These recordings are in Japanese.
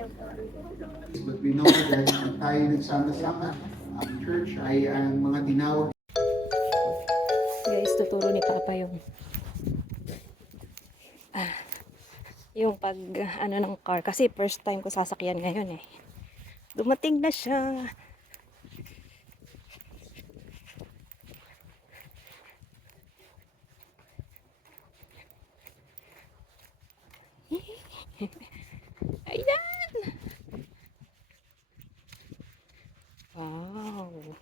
But we know that tayo nagsama-sama, ang church ay ang mga tinawag. Guys, tuturo ni Papa yung pag ano ng car kasi first time ko sasakyan ngayon eh. Dumating na siya. Ayan. Wow.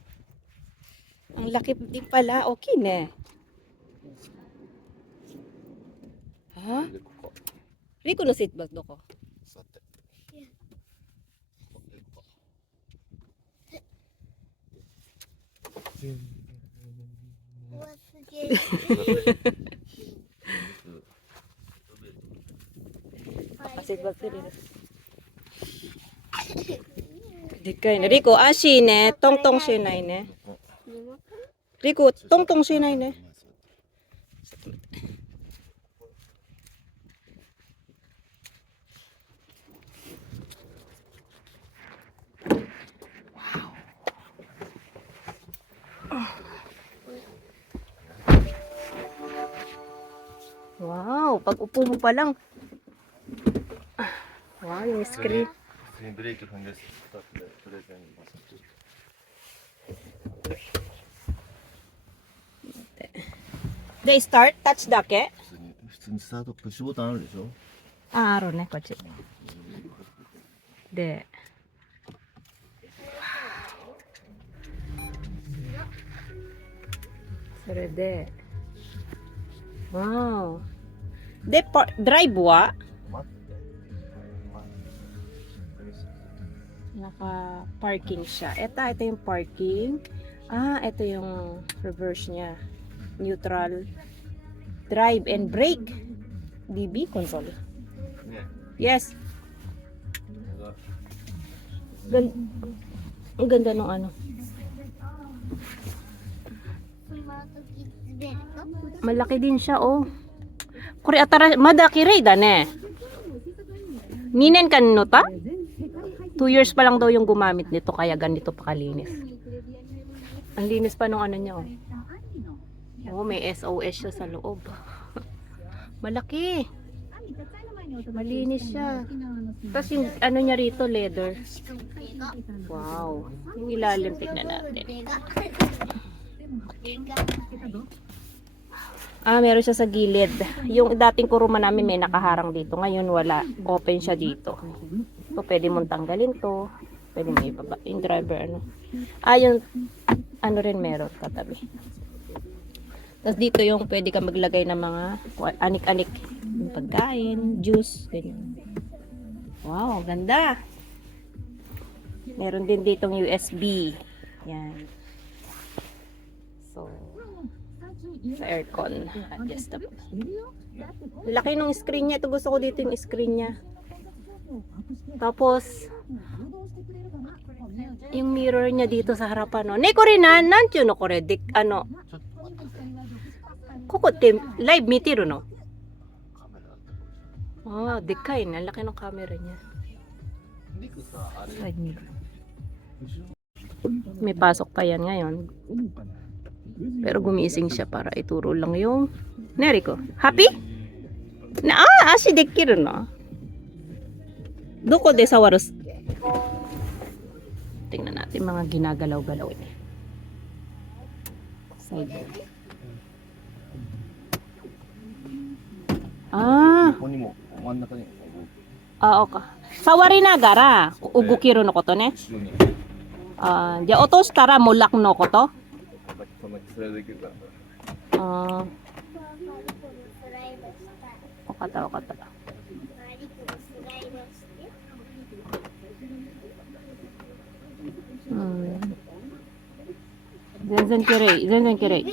Ang laki din pala. Okay na. Ha? Riko no seatbelt do ko. Seatbelt din. Dikay na. Riko, ashi ne. Tong-tong shinai ne. Riko, tong-tong shinai ne. Wow, pag upo mo pa lang. Wow, yung screen. 普通にブレーキ踏んでスタートでブレーキにバサッと。で、start? Touch だけ普通にスタートプッシュボタンあるでしょ。あ、あるね、こっち。で、それで、わお。で、ドライブは待って。naka-parking siya. Ito yung parking. Ah, ito yung reverse niya. Neutral. Drive and brake. DB console. Yes. Ang ganda ng ano. Malaki din siya, oh. Kore atara, mada kirei da ne. 2年間のた? 2 years pa lang daw yung gumamit nito kaya ganito pa kalinis. Ang linis pa nung ano niya, oh. Oh, may SOS siya sa loob. Malaki. Malinis siya. Tapos yung ano niya rito, leather. Wow. Yung ilalim, tignan natin. Ah, meron siya sa gilid. Yung dating kuruma namin may nakaharang dito. Ngayon wala. Open siya dito. So, pwede mong tanggalin to. Pwede mo ibaba. Yung driver, ano. Ah, yung ano rin meron katabi. Tapos dito yung pwede ka maglagay ng mga anik-anik. Yung pagkain, juice, ganyan. Wow, ganda. Meron din ditong USB. Yan. So, sa aircon. Adjustable. Laki ng screen niya. Ito gusto ko dito yung screen niya. Tapos, yung mirror niya dito sa harapan. No? Neko rin na, nantiyo no kore, ano, koko te, live mitiru no? Ah, dekay na, laki ng camera niya. Side mirror. May pasok pa yan ngayon. Pero gumising siya para ituro lang yung Neriko. Happy? Na, ashi dekiru no? Doko de sawarus. Tingnan natin mga ginagalaw-galaw niya. Side. Ah. Ah, okay. Sawari nagara. Ugukiru no koto ne. Ah, ja otoshitara mulak no koto. Ah. Okata, okata. Zenzen kirei, zenzen kirei.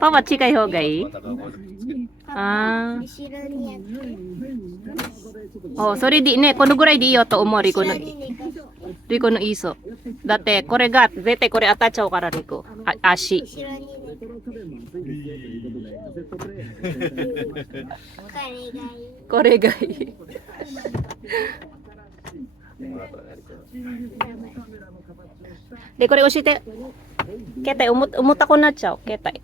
Papa, chikai hou ga ii? Ah. Oh, それでね、このぐらいでいいよと思う、リコのイーソ。だって、これが、絶対これ当たっちゃうから、リコ。足。これがいい。で、これ教えて。携帯重たくなっちゃう。携帯。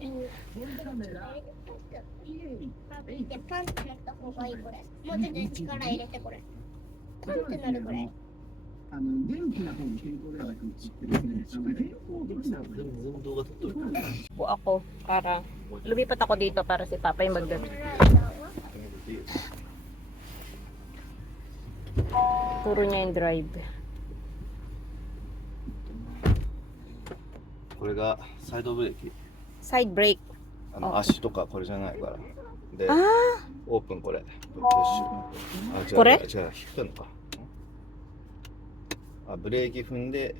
パンってなった方がいいこれ。もうちょっと力入れてこれ。パンってなるこれ。Po ako para lumipat ako dito para si Papa yung magdala. Turo niya yung drive. これがサイドブレーキ。 Side brake. 足とかこれじゃないから。で、あオープンこれ。プッシュ。これ違う、引くのか。ブレーキ踏んで、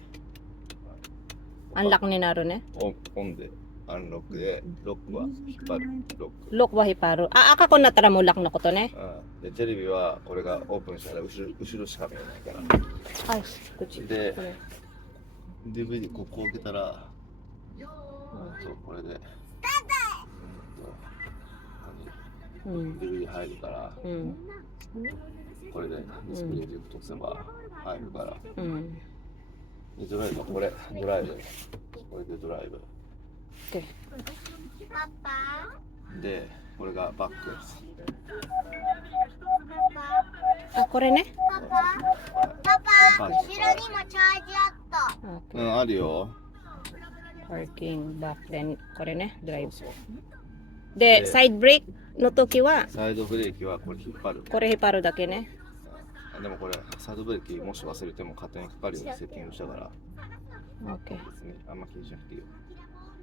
unlock ni Naro ne? オンで、アンロックで、ロックは引っ張る。ロック。 Lock wa hiparo. Aka ko natara mo lock na ko to ne? で、テレビはこれがオープンしたら後ろしか見えないから。 Ay, kuchi. で、DVD ここを開けたら、そうこれで、DVD 入るから、これでディスプレイでとせば入るから、でドライブはこれ、ドライブ、これでドライブ。Okay. パパで、これがバックです。Ah, kore ne? パパ後ろにもチャージあった Okay. あるよ。 Parking back then. Kore ne? Drive. De, side brake no toki wa サイドブレーキはこれ引っ張る。 kore hiparo dake ne? でもこれ、サイドブレーキもし忘れても勝手にかかるようにセッティングしたから、 Okay. 別にあんま気にしなくていいよ。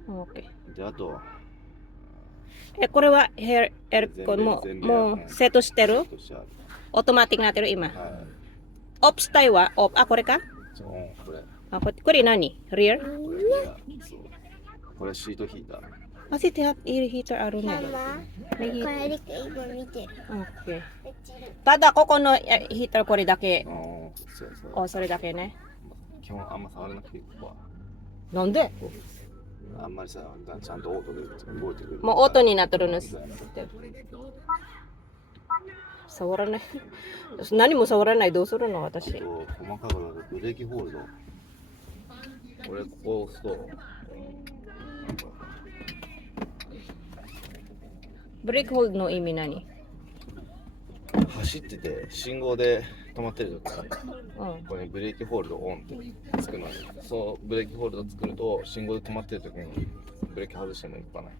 Okay. で、あと、 これはaircon mo seto shiteru? としてある。 Automatic na teru ima. はい。 Off style wa? Off. Ah, kore ka? これ、 Ah, kore nani? Rear? これシートヒーター。 Kasi heater aro マ ne. マ May こ heater. れリク今見てる Okay. うちる Tada ko no heater kore dake. そうそう。 Oh, sore dake ne. 基本あんま触らなくていい、ここは。 Nande? あんまりさ、ちゃんとオートで動いてくる。 Mo auto ni naturo no. Sawaran na. 何も触らないどうするの私。細かくブレーキホールド。これここを押すと、ブレーキホールドの意味何？走ってて信号で止まってる時かうん。ここにブレーキホールドオンってつくのに、そうブレーキホールド作ると信号で止まってる時にブレーキ外してもいかない。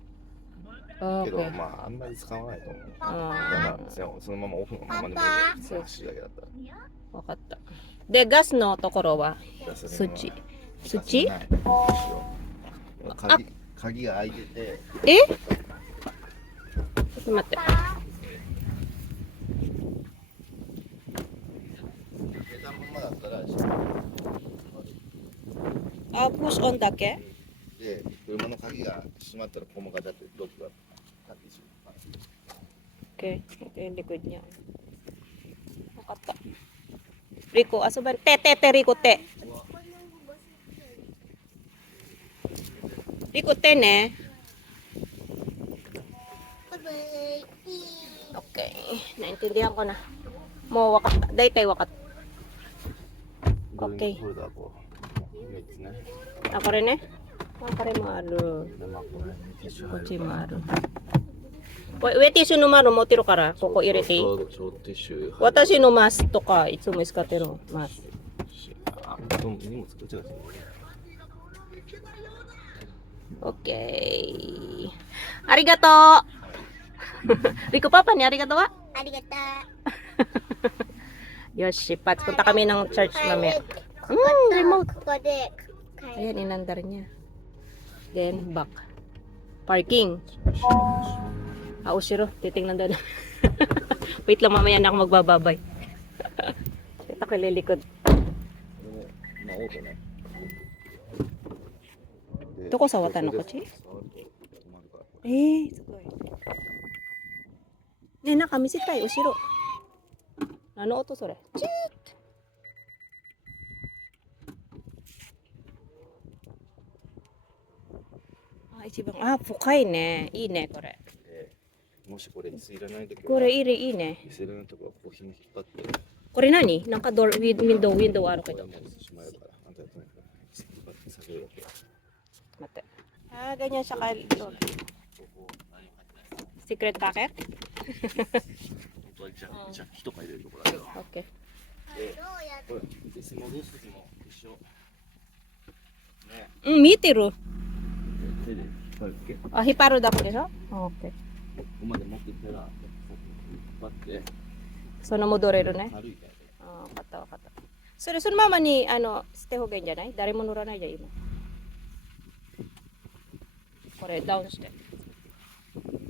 けど Okay. まああんまり使わないと思う。だあからそのままオフのままでもいいで走るだけだったら。あ、わかった。で、ガスのところはススイッチ。スイッチ？鍵が開いてて、え？ちょっと待って。開けたままだったらあ、プッシュオンだけ？で、車の鍵が閉まったらここもガチャってロックが立ってしまう。 Okay. Ito yung likod niya. Nakata. Rico, aso ba? Te, Rico, te. Rico, te, ne? Okay. Naintindihan ko na. Mo, wakat. Daytay, wakat. Okay. これだこう3つね。 Ako rin eh. Ako rin maaro. でまあこれティッシュ入る Kochi maaro. Wait, tissue no maru mo tiro kara. Koko irete. ショートティッシュ入る。 Watashi no mask to ka. Itsumo iskate ro. Mask. あ、荷物こっちが Okay. Arigato. Rico Papa ni arigato wa? ありがと Yoshi, Pats. Punta kami ng church う mamaya. ここで Ayan, inandar niya. Then, back. Parking. Ah, Ushiro. Titingnan doon. Wait lang, mamaya na ako magbababay. Ito ko lilikod. まあオートね。どこ触ったのこっち？すごい。ねえ、なんか見せたい、後ろ。何の音それ？チーッ。あ、一番、あ、深いね。いいね、これ。もしこれ椅子いらないときは、これいいね。椅子いらないとこはこう紐引っ張って、これ何なんかドア、ウィンドウあるけど。これはもうしまえば、あんたやとにかく引っ張って下げるだけ。待って。Ah, ganyan siya kalito. Secret packet? 本当はじゃあ火とか入れるとこだけど。 Okay. で、これ椅子戻すときも一緒。ね。見てる。手で引っ張るっけ。こ Ah, hiparo daw ko dito? Okay. こまで持ってきたら、引っ張って、 So, namodorero na? 軽いから。 Ah, kata, kata. So, sun mama ni, ste ho ganyan ay? Dari mo nura na dyan mo. Kore, downstairs.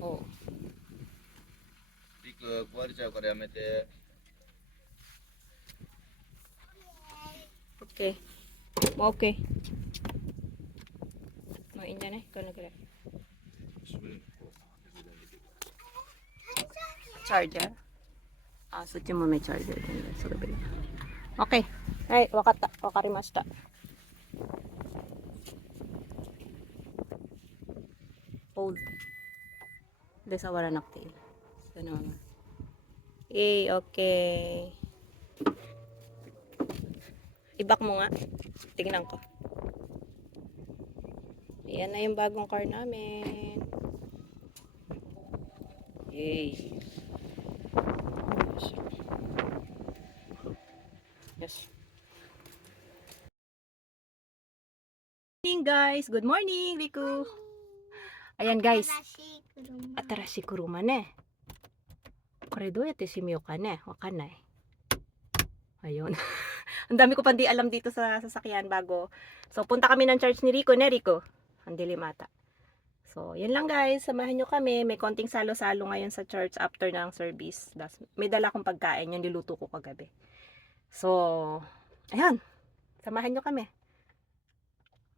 Oh. リク壊れちゃうからやめて。 Okay. Okay. Mau in dyan eh. Ikaw na kaya. Charger? Ah, so mo may charger dyan. So, okay. Ay, wakarimashita. Hold. Desa wala nakti. Sana mama. Okay. Ibak mo nga. Tingnan ko. Ayan na yung bagong car namin. Yay. Yes. Good morning guys. Good morning, Riku. Ayan guys. 新しい車ね。これどうやって閉めようかね。わかんない。Ayun. Ang dami ko pang di alam dito sa sasakyan bago. So, punta kami ng church ni Rico, ne Rico? Ang dilim ata. So, yun lang guys. Samahan nyo kami. May konting salo-salo ngayon sa church after ng service. May dala akong pagkain. Yung niluto ko kagabi. So, ayan. Samahan nyo kami.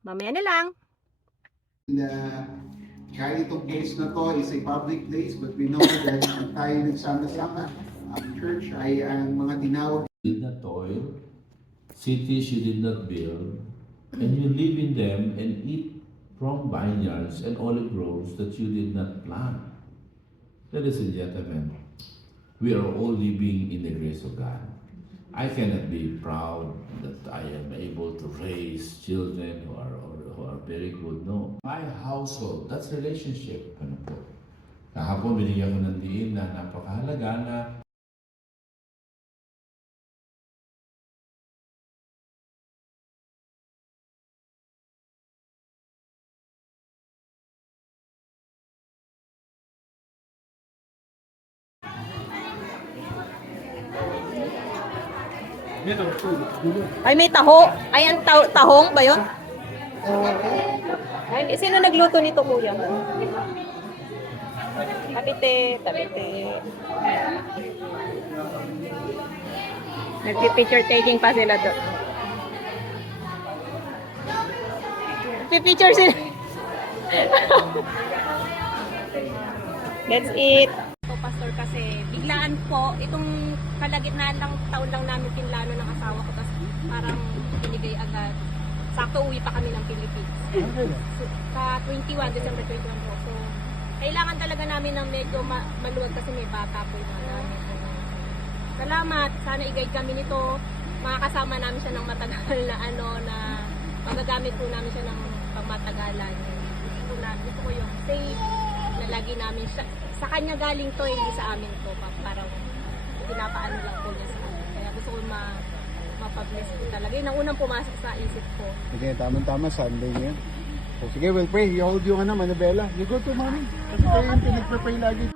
Mamaya na lang. Kahit itong place na to is a public place, but we know that kung tayo nagsama-sama, ang church ay ang mga tinawag did not toil, cities you did not build, and you live in them and eat from vineyards and olive groves that you did not plant. Ladies and gentlemen, we are all living in the grace of God. I cannot be proud that I am able to raise children who are very good. No. My household, that's relationship. Ano po? Kahapon binigyan ko ng diin na napakahalaga na Ay, may taho. Ay, ang tahong ba yun? Ay, sino nagluto nito, kuya? Tabite, tabite. Nagpi-picture taking pa sila doon. Nagpi-picture sila. That's it. So, pastor, kasi biglaan po, itong kalagitnaan lang taon lang namin pinlano ng asawa ko, tapos parang binigay agad. Sakto uwi pa kami ng Philippines. So, sa 21, December 21 po. So, kailangan talaga namin ng medyo maluwag kasi may bata po yung mga namin. Salamat. Sana i-guide kami nito. Makakasama namin siya ng matagal na na magagamit po namin siya ng pangmatagalan. Gusto ko yung safe na lagi namin siya. Sa kanya galing to, hindi sa amin to. Parang pinapaano lang po niya sa amin. Kaya gusto ko mapabless po talaga. Yun ang unang pumasok sa isip ko. Sige, tama-tama, Sunday ngayon. So, sige, we'll pray. You hold yung Manabela. You go to mommy. Kasi kayo yung pinag-pray lagi.